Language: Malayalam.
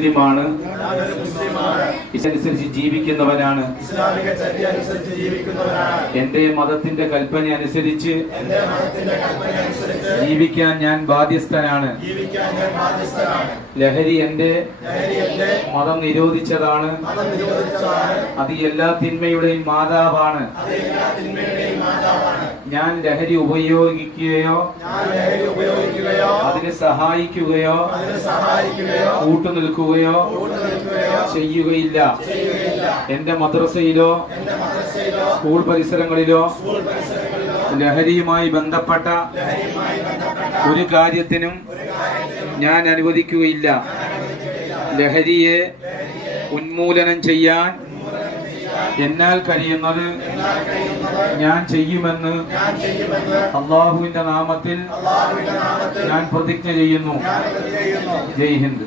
മുസ്ലിമാണ്, ഇതനുസരിച്ച് ജീവിക്കുന്നവനാണ്. എന്റെ മതത്തിന്റെ കൽപ്പന അനുസരിച്ച് ജീവിക്കാൻ ഞാൻ ബാധ്യസ്ഥനാണ്. ലഹരി എന്റെ മതം നിരോധിച്ചതാണ്. അത് എല്ലാ തിന്മയുടെയും മാതാവാണ്. ഞാൻ ലഹരി ഉപയോഗിക്കുകയോ അതിനെ സഹായിക്കുകയോ കൂട്ടുനിൽക്കുകയോ ചെയ്യുകയില്ല. എന്റെ മദ്രസയിലോ സ്കൂൾ പരിസരങ്ങളിലോ ലഹരിയുമായി ബന്ധപ്പെട്ട ഒരു കാര്യത്തിനും ഞാൻ അനുവദിക്കുകയില്ല. ലഹരിയെ ഉന്മൂലനം ചെയ്യാൻ എന്നാൽ കഴിയുന്നത് ഞാൻ ചെയ്യുമെന്ന് അള്ളാഹുവിന്റെ നാമത്തിൽ ഞാൻ പ്രതിജ്ഞ ചെയ്യുന്നു. ജയ് ഹിന്ദ്.